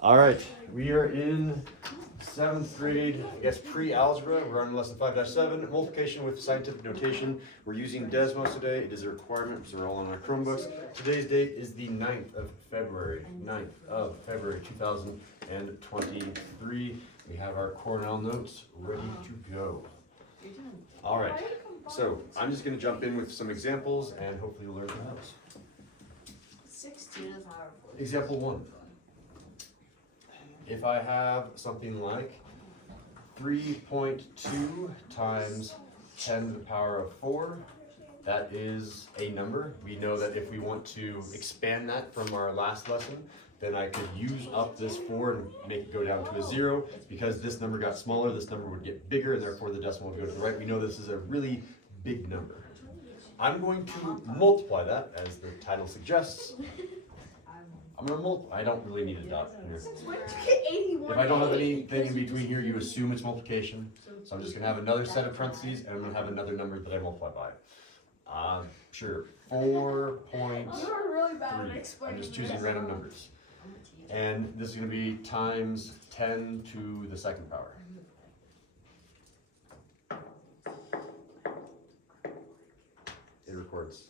All right, we are in 7th grade, I guess pre-algebra. We're on lesson 5-7, multiplication with scientific notation. We're using Desmos today. It is a requirement, so we're all on our Chromebooks. Today's date is the 9th of February, 2023. We have our Cornell notes ready to go. All right, so I'm just going to jump in with some examples and hopefully you'll learn from those. 16 is powerful. Example 1. If I have something like 3.2 times 10 to the power of 4, that is a number. We know that if we want to expand that from our last lesson, then I could use up this 4 and make it go down to a 0. Because this number got smaller, this number would get bigger, and therefore the decimal would go to the right. We know this is a really big number. I'm going to multiply that, as the title suggests. I'm going to multiply. I don't really need a dot here. If I don't have anything in between here, you assume it's multiplication. So I'm just going to have another set of parentheses, and I'm going to have another number that I multiply by. Sure, 4.3. I'm just choosing random numbers. And this is going to be times 10 to the second power. It records.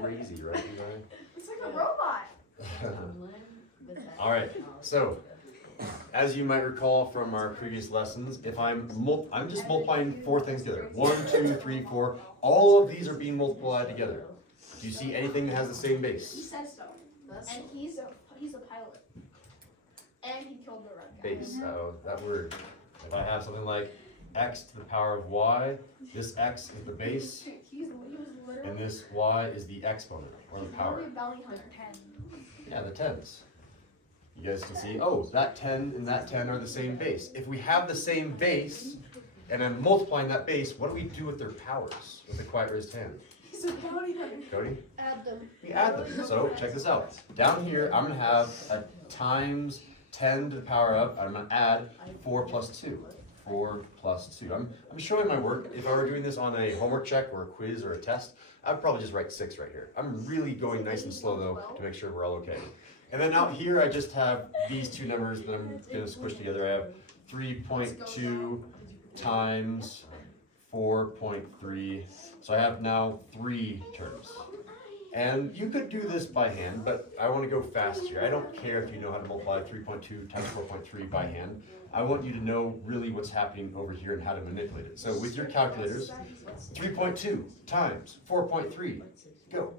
Crazy, right? It's like a robot. All right, so as you might recall from our previous lessons, if I'm just multiplying 4 things together. 1, 2, 3, 4. All of these are being multiplied together. Do you see anything that has the same He base? says so. And he's a pilot. And he killed the red guy. Base, that word. If I have something like x to the power of y, this x is the base, He was literally. and this y is the exponent, or the power. A bounty hunter. 10. Yeah, the tens. You guys can see, oh, that 10 and that 10 are the same base. If we have the same base, and I'm multiplying that base, what do we do with their powers with the quiet raised hand? He's a bounty hunter. Cody? Add them. We add them. So check this out. Down here, I'm going to have a times 10 to the power of, I'm going to add 4 plus 2. 4 plus 2. I'm showing my work. If I were doing this on a homework check or a quiz or a test, I'd probably just write 6 right here. I'm really going nice and slow though to make sure we're all okay. And then out here I just have these two numbers that I'm going to squish together. I have 3.2 times 4.3. So I have now 3 terms. And you could do this by hand, but I want to go fast here. I don't care if you know how to multiply 3.2 times 4.3 by hand. I want you to know really what's happening over here and how to manipulate it. So with your calculators, 3.2 times 4.3, go.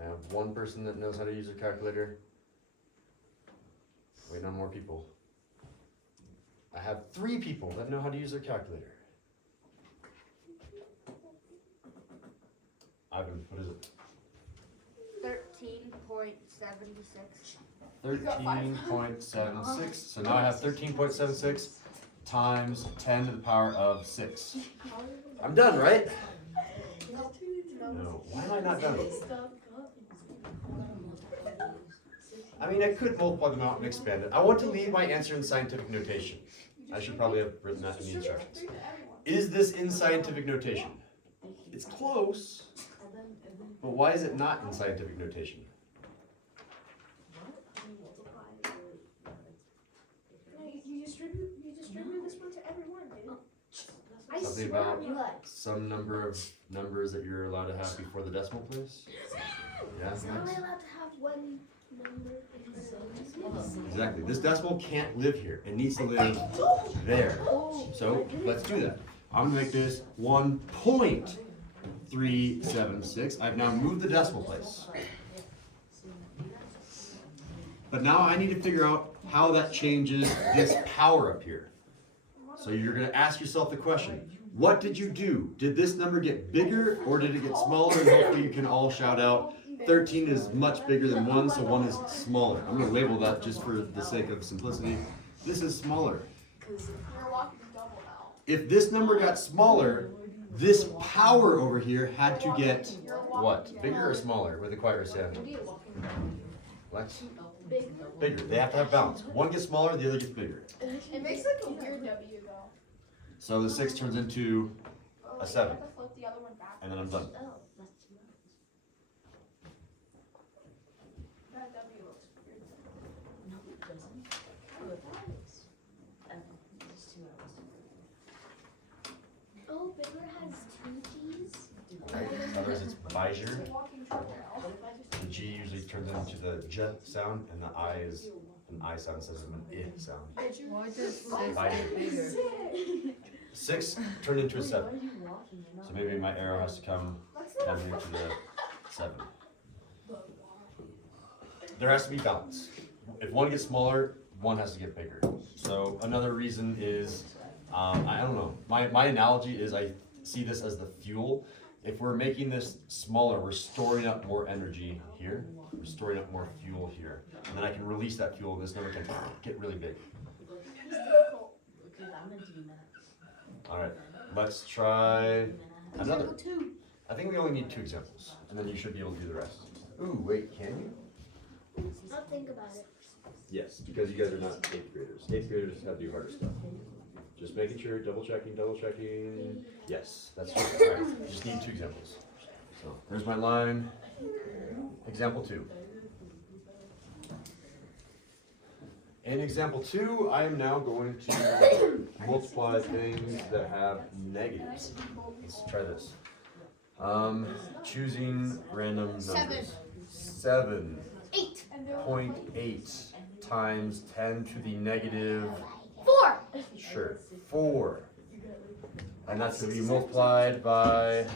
I have one person that knows how to use a calculator. Waiting on more people. I have 3 people that know how to use their calculator. Ivan, what is it? 13.76. 13.76. So now I have 13.76 times 10 to the power of 6. I'm done, right? No. Why am I not done? I mean, I could multiply them out and expand it. I want to leave my answer in scientific notation. I should probably have written that in the instructions. Is this in scientific notation? It's close. But why is it not in scientific notation? You distribute this one to everyone, dude. I Something swear about on you. some number of numbers that you're allowed to have before the decimal place? Yeah, How am I allowed to have one number? exactly. This decimal can't live here. It needs to live there. So let's do that. I'm going to make this 1.376. I've now moved the decimal place. But now I need to figure out how that changes this power up here. So you're going to ask yourself the question, what did you do? Did this number get bigger or did it get smaller? And hopefully you can all shout out, 13 is much bigger than 1, so 1 is smaller. I'm going to label that just for the sake of simplicity. This is smaller. If this number got smaller, this power over here had to get what? Bigger or smaller with the quiet raised hand? Lex? Bigger. They have to have balance. One gets smaller, the other gets bigger. It makes like a weird W though. So the 6 turns into a 7. And then I'm done. Geyser. The G usually turns into the J sound, and the I is an I sound instead of an I sound. Why does 6 Geyser. get bigger? 6 turned into a 7. So maybe my arrow has to come down here to the 7. There has to be balance. If one gets smaller, one has to get bigger. So another reason is, I don't know, my analogy is I see this as the fuel. If we're making this smaller, we're storing up more energy here. We're storing up more fuel here. And then I can release that fuel and this number can get really big. All right, let's try another. I think we only need 2 examples, and then you should be able to do the rest. Ooh, wait, can you? I'll think about it. Yes, because you guys are not 8th graders. 8th graders have to do harder stuff. Just making sure, double checking. Yes, that's right. All right. You just need 2 examples. So there's my line. Example 2. In example 2, I am now going to multiply things that have negatives. Let's try this. Choosing random numbers. 7.8 times 10 to the negative 4. Sure, 4. And that's going to be multiplied by,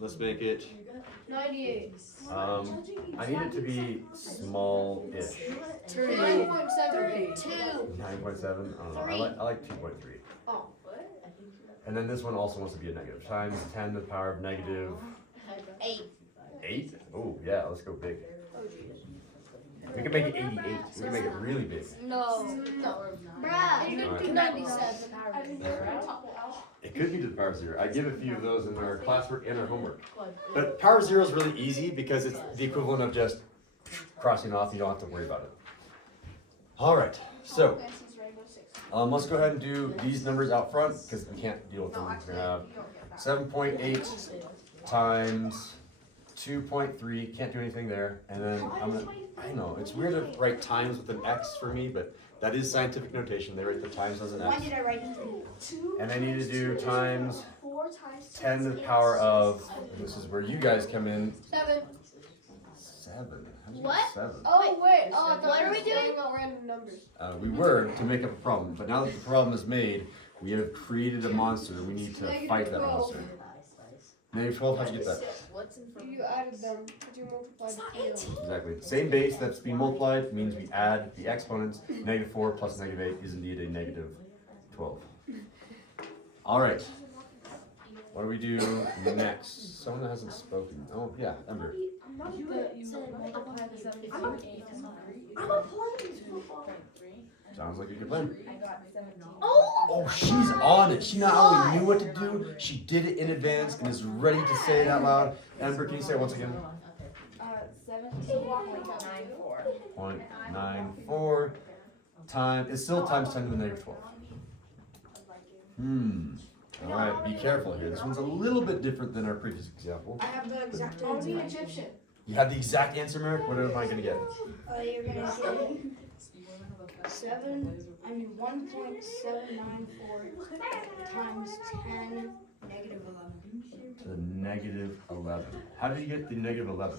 let's make it, 98. I need it to be small-ish. 9.7. 2. 9.7, I don't know, I like 2.3. Oh. And then this one also wants to be a negative, times 10 to the power of negative 8. 8? Oh, yeah, let's go big. We can make it 88, we can make it really big. No. Bruh. You Alright. do 97. It could be to the power of 0. I give a few of those in our classwork and our homework. But power of 0 is really easy because it's the equivalent of just crossing off. You don't have to worry about it. All right, so let's go ahead and do these numbers out front because we can't deal with them. We're going to have 7.8 times 2.3. Can't do anything there. And then I know, it's weird to write times with an X for me, but that is scientific notation. They write the times as an X. Why did I write 3? And I need to do times 10 to the power of, this is where you guys come in. 7. 7? How'd you What? get 7? Oh wait. Oh, what are we doing? Random numbers. We were to make up a problem, but now that the problem is made, we have created a monster. We need to fight that monster. Negative 12, how'd you get that? You added them. You multiplied the 2. Exactly. Same base that's being multiplied means we add the exponents. Negative 4 plus negative 8 is indeed a negative 12. All right. What do we do next? Someone that hasn't spoken. Oh, yeah, Ember. I'm applying football. Sounds like a good plan. Oh! Oh, she's on it. She not only knew what to do, she did it in advance and is ready to say it out loud. Ember, can you say it once again? 0.94 times, it's still times 10 to the negative 12. All right, be careful here. This one's a little bit different than our previous example. I have the exact answer. I'm the Egyptian. You have the exact answer, Merrick? What am I going to get? You're going to get 1.794 times 10 negative 11. To the negative 11. How did you get the negative 11?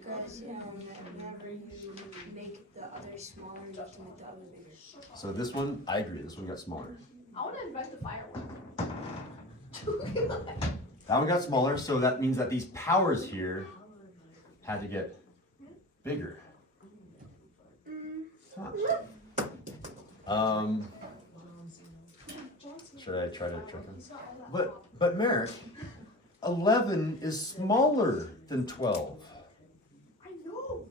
Because whenever you make the other smaller, you have to make the other bigger. So this one, I agree. This one got smaller. I want to invent the firework. That one got smaller, so that means that these powers here had to get bigger. Huh. Should I try to trick him? But Merrick, 11 is smaller than 12. I know.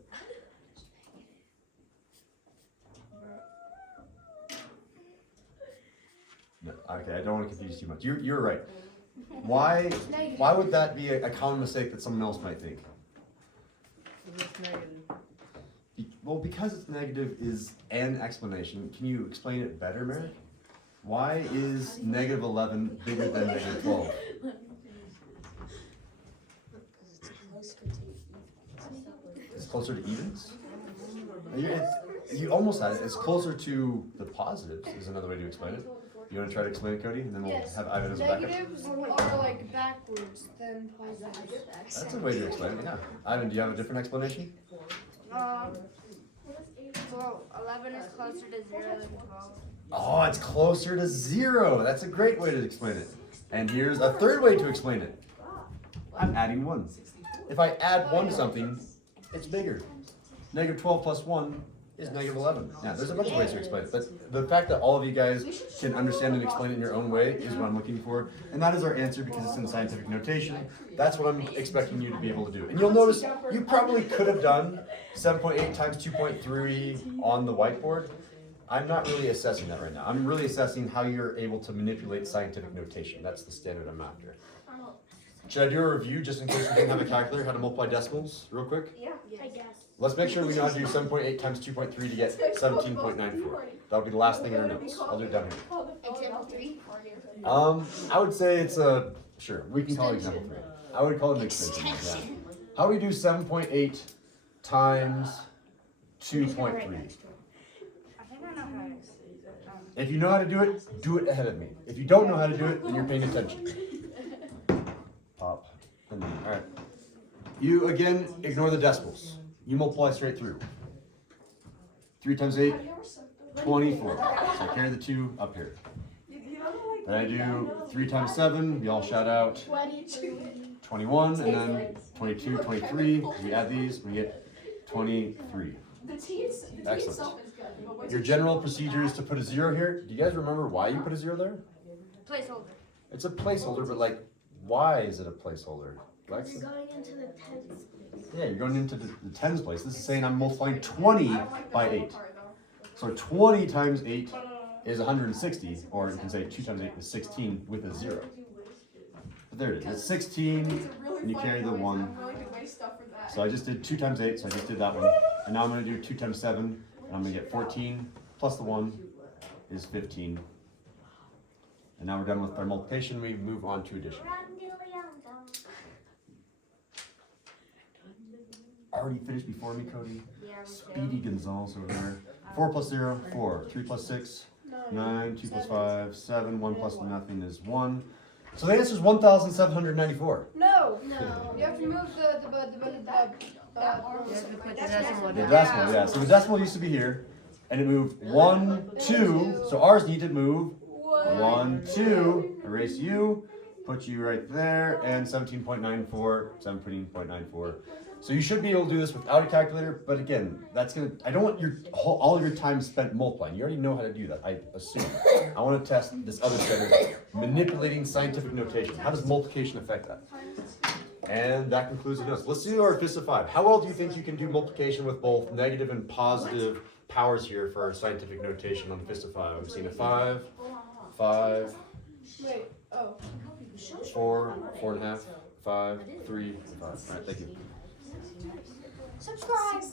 No, okay, I don't want to confuse too much. You're right. Why would that be a common mistake that someone else might think? It's negative. Well, because it's negative is an explanation. Can you explain it better, Merrick? Why is negative 11 bigger than negative 12? It's closer to evens? You almost had it. It's closer to the positives is another way to explain it. You want to try to explain it, Cody? And then we'll Yes. have Ivan as a backup. Negatives are like backwards than positives. That's a way to explain it, yeah. Ivan, do you have a different explanation? Well, 11 is closer to 0 than 12. Oh, it's closer to 0. That's a great way to explain it. And here's a third way to explain it. I'm adding 1. If I add 1 to something, it's bigger. Negative 12 plus 1 is negative 11. Yeah, there's a bunch of ways to explain it. But the fact that all of you guys can understand and explain it in your own way is what I'm looking for. And that is our answer because it's in scientific notation. That's what I'm expecting you to be able to do. And you'll notice you probably could have done 7.8 times 2.3 on the whiteboard. I'm not really assessing that right now. I'm really assessing how you're able to manipulate scientific notation. That's the standard I'm after. Should I do a review just in case we didn't have a calculator, how to multiply decimals real quick? Yeah, I guess. Let's make sure we know how to do 7.8 times 2.3 to get 17.94. That'll be the last thing in our notes. I'll do it down here. Example 3. I would say it's a, sure, we can call it example 3. I would call it an extension, yeah. How do we do 7.8 times 2.3? I think I know how to. If you know how to do it ahead of me. If you don't know how to do it, then you're paying attention. Pop. And then, all right. You, again, ignore the decimals. You multiply straight through. 3 times 8, 24. So I carry the 2 up here. Then I do 3 times 7, we all shout out 21, and then 22, 23. We add these, we get 23. Excellent. Your general procedure is to put a 0 here. Do you guys remember why you put a 0 there? Placeholder. It's a placeholder, but like, why is it a placeholder? Lex? You're going into the tens place. Yeah, you're going into the tens place. This is saying I'm multiplying 20 by 8. So 20 times 8 is 160, or you can say 2 times 8 is 16 with a 0. But there it is. It's 16, and you carry the 1. So I just did 2 times 8, so I just did that one. And now I'm going to do 2 times 7, and I'm going to get 14 plus the 1 is 15. And now we're done with our multiplication. We move on to addition. Already finished before me, Cody? Yeah, Speedy Gonzalez over there. 4 plus 0, 4. 3 plus 6, 9. 2 plus 5, 7. 1 plus nothing is 1. So the answer is 1,794. No. No. You have to move You have to put the decimal The down. decimal, yeah. So the decimal used to be here, and it moved 1, 2. So ours need to move 1, 2. Erase you, put you right there, and 17.94, 17.94. So you should be able to do this without a calculator, but again, that's gonna, I don't want all of your time spent multiplying. You already know how to do that, I assume. I want to test this other standard, manipulating scientific notation. How does multiplication affect that? And that concludes the notes. Let's do our fist of 5. How well do you think you can do multiplication with both negative and positive powers here for our scientific notation on the fist of 5? I'm seeing a 5, 5, Wait. Oh. 4, 4.5, 5, 3, 5. All right, thank you. Subscribe.